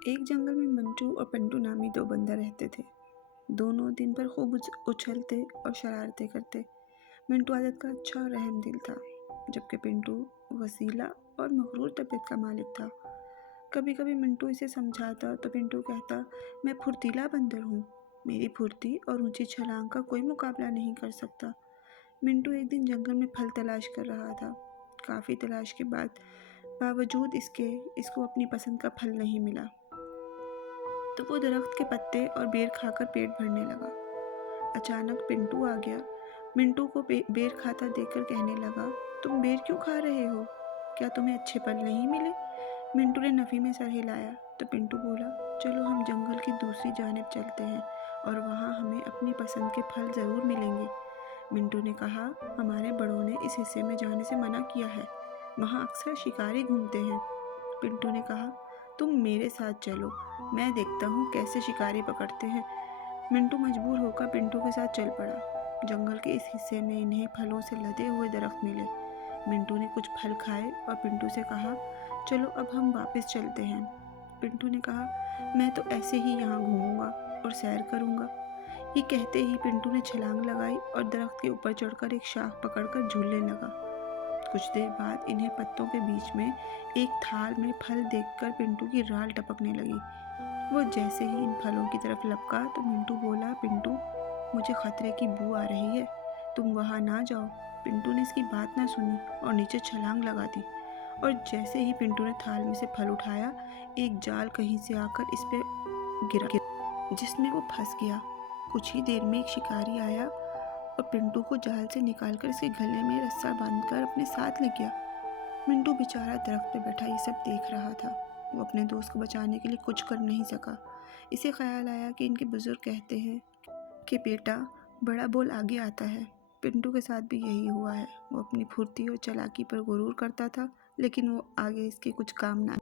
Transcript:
एक जंगल में मंटू और पिंटू नामी दो बंदर रहते थे। दोनों दिन भर खूब उछलते और शरारतें करते। मिंटू आदत का अच्छा और रहमदिल था, जबकि पिंटू वसीला और मगरूर तबीयत का मालिक था। कभी कभी मिंटू इसे समझाता तो पिंटू कहता, मैं फुर्तीला बंदर हूँ, मेरी फुर्ती और ऊंची छलांग का कोई मुकाबला नहीं कर सकता। मिंटू एक दिन जंगल में फल तलाश कर रहा था। काफ़ी तलाश के बावजूद इसको अपनी पसंद का फल नहीं मिला, तो वो दरख्त के पत्ते और बेर खाकर पेट भरने लगा। अचानक पिंटू आ गया। मिंटू को बेर खाता देखकर कहने लगा, तुम बेर क्यों खा रहे हो? क्या तुम्हें अच्छे फल नहीं मिले? मिंटू ने नफ़ी में सर हिलाया तो पिंटू बोला, चलो हम जंगल की दूसरी जानिब चलते हैं और वहाँ हमें अपनी पसंद के फल ज़रूर मिलेंगे। मिंटू ने कहा, हमारे बड़ों ने इस हिस्से में जाने से मना किया है, वहाँ अक्सर शिकारी घूमते हैं। पिंटू ने कहा, तुम मेरे साथ चलो, मैं देखता हूँ कैसे शिकारी पकड़ते हैं। मिंटू मजबूर होकर पिंटू के साथ चल पड़ा। जंगल के इस हिस्से में इन्हें फलों से लदे हुए दरख्त मिले। मिंटू ने कुछ फल खाए और पिंटू से कहा, चलो अब हम वापस चलते हैं। पिंटू ने कहा, मैं तो ऐसे ही यहाँ घूमूंगा और सैर करूँगा। ये कहते ही पिंटू ने छलांग लगाई और दरख्त के ऊपर चढ़कर एक शाख पकड़कर झूलने लगा। कुछ देर बाद इन्हें पत्तों के बीच में एक थाल में फल देखकर पिंटू की राल टपकने लगी। वो जैसे ही इन फलों की तरफ लपका तो मिंटू बोला, पिंटू मुझे खतरे की बू आ रही है, तुम वहाँ ना जाओ। पिंटू ने इसकी बात ना सुनी और नीचे छलांग लगा दी, और जैसे ही पिंटू ने थाल में से फल उठाया, एक जाल कहीं से आकर इस पे गिरा, जिसमें वो फंस गया। कुछ ही देर में एक शिकारी आया और पिंटू को जाल से निकालकर इसके गले में रस्सा बांधकर अपने साथ ले गया। मिंटू बेचारा दरख्त पे बैठा ये सब देख रहा था। वो अपने दोस्त को बचाने के लिए कुछ कर नहीं सका। इसे ख्याल आया कि इनके बुजुर्ग कहते हैं कि बेटा, बड़ा बोल आगे आता है। पिंटू के साथ भी यही हुआ है। वो अपनी फुर्ती और चालाकी पर गुरूर करता था, लेकिन वो आगे इसके कुछ काम ना